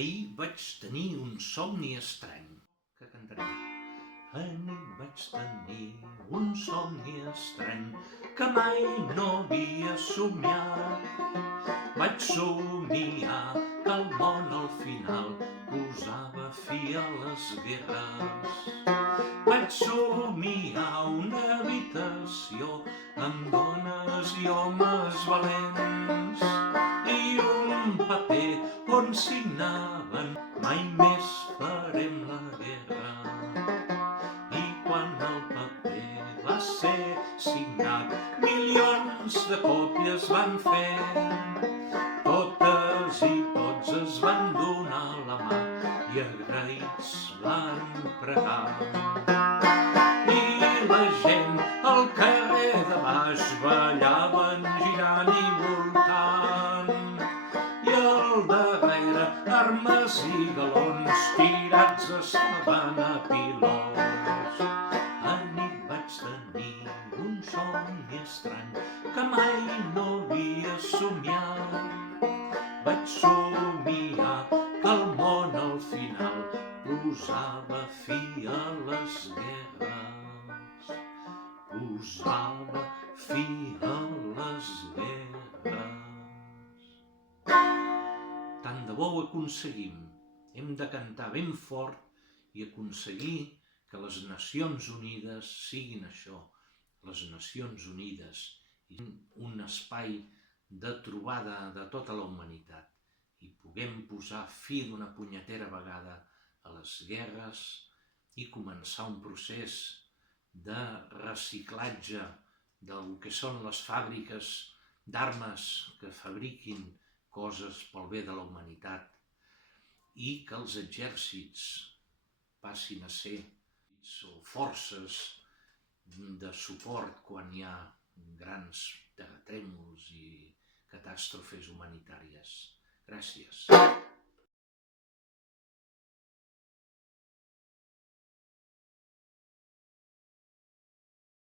Ahir vaig tenir un somni estrany, que cantarem. Ahir vaig tenir un somni estrany que mai no havia somiat. Vaig somiar que el món al final posava fi a les guerres. Vaig somiar una habitació amb dones i homes valents i un paper on signaven mai més farem la guerra. I quan el paper va ser signat, milions de còpies van fer. Totes i tots es van donar la mà i agraïts van pregar. I la gent al carrer de baix ballaven girant i voltant. I al darrere armes i galons tirats estaven a pilons. Anit vaig tenir un somni estrany que mai no havia somiat. Vaig somiar que el món al final posava fi a les guerres. Posava fi a les guerres. Tant de bo ho aconseguim. Hem de cantar ben fort i aconseguir que les Nacions Unides siguin això, les Nacions Unides, un espai de trobada de tota la humanitat i puguem posar fi d'una punyetera vegada a les guerres i començar un procés de reciclatge del que són les fàbriques d'armes que fabriquin coses pel bé de la humanitat i que els exèrcits passin a ser forces de suport quan hi ha grans terratrèmols i catàstrofes humanitàries. Gràcies.